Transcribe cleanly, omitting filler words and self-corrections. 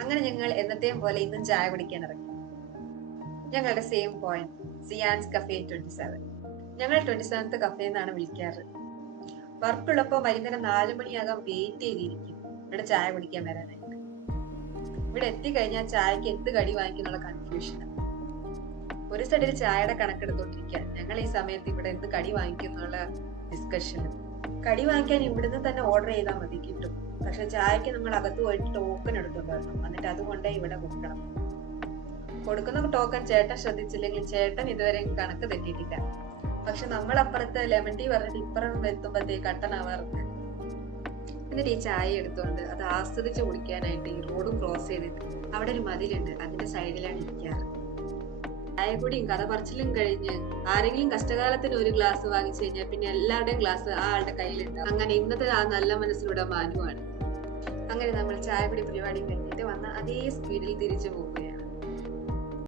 അങ്ങനെ ഞങ്ങൾ എന്നത്തെയും പോലെ ഇന്നും ചായ കുടിക്കാൻ ഇറങ്ങി. ഞങ്ങളുടെ സെയിം പോയിന്റ്, സിയാൻസ് കഫേ 27. ഞങ്ങൾ 27th കഫേ എന്നാണ് വിളിക്കാറ്. വർക്കുള്ളപ്പോ വൈകുന്നേരം 4 മണിയാകാൻ വെയിറ്റ് ചെയ്തിരിക്കും ഇവിടെ ചായ കുടിക്കാൻ വരാനായിട്ട്. ഇവിടെ എത്തിക്കഴിഞ്ഞാൽ ചായക്ക് എന്ത് കടി വാങ്ങിക്കുന്നുള്ള കൺഫ്യൂഷനാണ്. ഒരു സൈഡിൽ ചായയുടെ കണക്കെടുത്തോണ്ടിരിക്കുക, ഞങ്ങൾ ഈ സമയത്ത് ഇവിടെ എന്ത് കടി വാങ്ങിക്കുന്നുള്ള ഡിസ്കഷനും. കടി വാങ്ങിക്കാൻ ഇവിടുന്ന് തന്നെ ഓർഡർ ചെയ്താൽ മതി, കിട്ടും. പക്ഷെ ചായക്ക് നമ്മൾ അകത്ത് പോയിട്ട് ടോക്കൺ എടുത്തോണ്ട് വരണം, എന്നിട്ട് അതുകൊണ്ടേ ഇവിടെ കൊടുക്കണം. കൊടുക്കുന്ന ടോക്കൺ ചേട്ടൻ ശ്രദ്ധിച്ചില്ലെങ്കിൽ ചേട്ടൻ ഇതുവരെ കണക്ക് തെറ്റിയിട്ടില്ല. പക്ഷെ നമ്മൾ അപ്പുറത്ത് ലെമൺ ടീ പറഞ്ഞിട്ട് ഇപ്പുറം എത്തുമ്പോഴത്തേക്ക് കട്ടനാവാറുണ്ട്. എന്നിട്ട് ഈ ചായ എടുത്തോണ്ട് അത് ആസ്വദിച്ച് കുടിക്കാനായിട്ട് ഈ റോഡ് ക്രോസ് ചെയ്തിട്ട് അവിടെ ഒരു മതിലുണ്ട്, അതിന്റെ സൈഡിലാണ് ഇരിക്കാറ്. ചായ കൂടിയും കഥ പറച്ചിലും കഴിഞ്ഞ് ആരെങ്കിലും കഷ്ടകാലത്തിന് ഒരു ഗ്ലാസ് വാങ്ങിച്ചു കഴിഞ്ഞാൽ പിന്നെ എല്ലാവരുടെയും ഗ്ലാസ് ആ ആളുടെ കയ്യിലുണ്ട്. അങ്ങനെ ഇന്നത്തെ ആ നല്ല മനസ്സിലൂടെ മാനുവാണ്. അങ്ങനെ നമ്മൾ ചായ കുടി പരിപാടി കഴിഞ്ഞിട്ട് വന്ന അതേ സ്പീഡിൽ തിരിച്ചു പോവുകയാണ്.